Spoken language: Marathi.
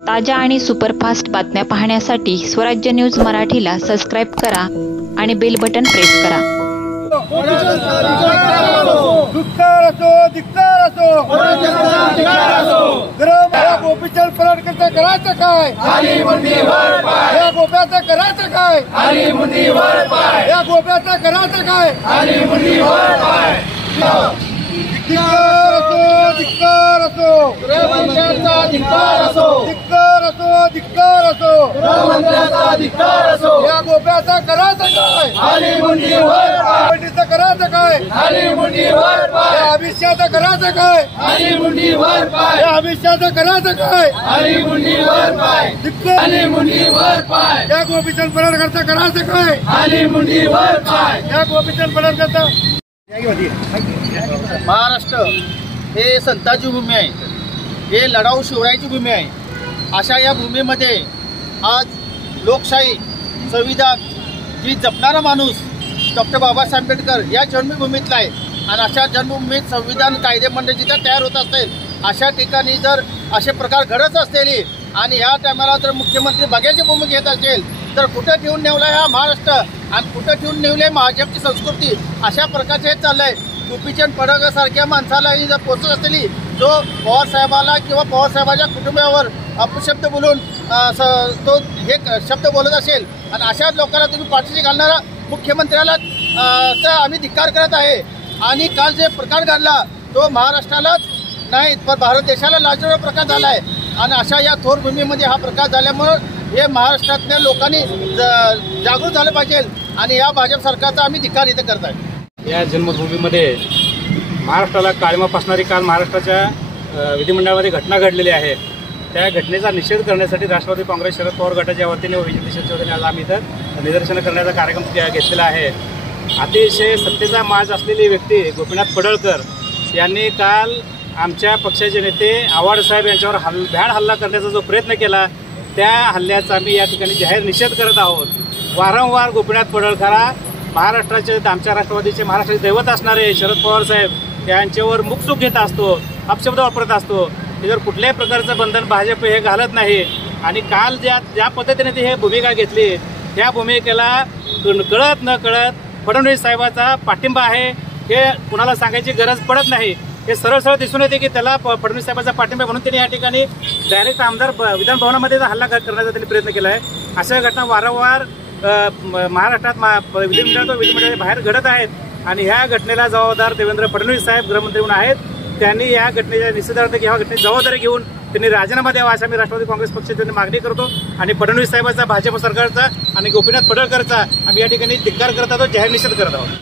ताज्या आणि सुपरफास्ट बातम्या पाहण्यासाठी स्वराज्य न्यूज मराठीला सबस्क्राइब करा आणि बेल बटन प्रेस करा। गोपीचंद पडळकरचं करायचं काय? या गोप्याचं करायचं काय? या गोप्याचं करायचं काय? धिक्कार असो, गृहमंत्र्यांचा धिक्कार असो, धिक्कार असो, धिक्कार असो, गृहमंत्र्यांचा धिक्कार असो। या गोप्याचं करायचं काय? मुंडीचं करायचं काय? या अभिषेकाचं करायचं काय? या अभिषेकाचं करायचं काय? या गोपीचंद पडळकरचं करायचं काय? या गोपीचंद पडळकरचं महाराष्ट्र हे संतांची भूमी आहे, हे लढाऊ शिवरायांची भूमी आहे। अशा या भूमीमध्ये आज लोकशाही संविधान जी जपणारा माणूस डॉक्टर बाबासाहेब आंबेडकर या जन्मभूमीतला आहे आणि अशा जन्मभूमीत संविधान कायदेमंडळ जिथं तयार होत असेल अशा ठिकाणी जर असे प्रकार घडत असतील आणि या टायमाला जर मुख्यमंत्री बघ्याची भूमिका घेत असेल तर कुठं ठेवून नेवला हा महाराष्ट्र आणि कुठं ठेवून नेवले भाजपची संस्कृती, अशा प्रकारचे हे चाललंय। गोपीचंद पडळकर सारख्या माणसाला ही जर पोचत असलेली जो पवार साहेबाला किंवा पवार साहेबाच्या कुटुंबावर अपशब्द बोलून तो हे शब्द बोलत असेल आणि अशा लोकांना तुम्ही पाठीशी घालणारा मुख्यमंत्र्याला तर आम्ही धिक्कार करत आहे। आणि काल जे प्रकार घडला तो महाराष्ट्रालाच नाही पण भारत देशाला लाजणारा प्रकार झाला आहे आणि अशा या थोर भूमीमध्ये हा प्रकार झाल्यामुळं हे महाराष्ट्रातल्या लोकांनी जागृत झालं पाहिजे आणि या भाजप सरकारचा आम्ही धिक्कार इथं करत आहे। या जन्मभूमीमध्ये महाराष्ट्राला काळिमा फासणारी काल महाराष्ट्राच्या विधिमंडळामध्ये घटना घडलेली आहे। त्या घटनेचा निषेध करण्यासाठी राष्ट्रवादी काँग्रेस शरद पवार गटाच्या वतीने व विजय वतीने आज आम्ही इथं निदर्शनं करण्याचा कार्यक्रम घेतलेला आहे। अतिशय सत्तेचा माज असलेली व्यक्ती गोपीनाथ पडळकर यांनी काल आमच्या पक्षाचे नेते आव्हाड साहेब यांच्यावर भ्याड हल्ला करण्याचा जो प्रयत्न केला त्या हल्ल्याचा आम्ही या ठिकाणी जाहीर निषेध करत आहोत। वारंवार गोपीनाथ पडळकरा महाराष्ट्राचे आमच्या राष्ट्रवादीचे महाराष्ट्राचे दैवत असणारे शरद पवार साहेब यांच्यावर मुकसूक घेत असतो, अपशब्द वापरत असतो। त्याच्यावर कुठल्याही प्रकारचं बंधन भाजप हे घालत नाही आणि काल ज्या पद्धतीने ते हे भूमिका घेतली त्या भूमिकेला कळत न कळत फडणवीस साहेबाचा पाठिंबा आहे हे कुणाला सांगायची गरज पडत नाही। हे सरळ सरळ दिसून येते की त्याला फडणवीस साहेबांचा पाठिंबा म्हणून त्यांनी या ठिकाणी डायरेक्ट आमदार विधान भवनामध्ये हल्ला करण्याचा त्यांनी प्रयत्न केला आहे। अशा घटना वारंवार महाराष्ट्रात विधिमंडळाच्या बाहेर घडत आहेत आणि ह्या घटनेला जबाबदार देवेंद्र फडणवीस साहेब गृहमंत्री म्हणून आहेत। त्यांनी या घटनेच्या निषेधार्थ ह्या घटनेची जबाबदारी घेऊन त्यांनी राजीनामा द्यावा अशी आम्ही राष्ट्रवादी काँग्रेस पक्षाची मागणी करतो आणि फडणवीस साहेबांचा भाजप सरकारचा आणि गोपीनाथ पडळकरचा आम्ही या ठिकाणी धिक्कार करत आहोत, जाहीर निषेध करत आहोत।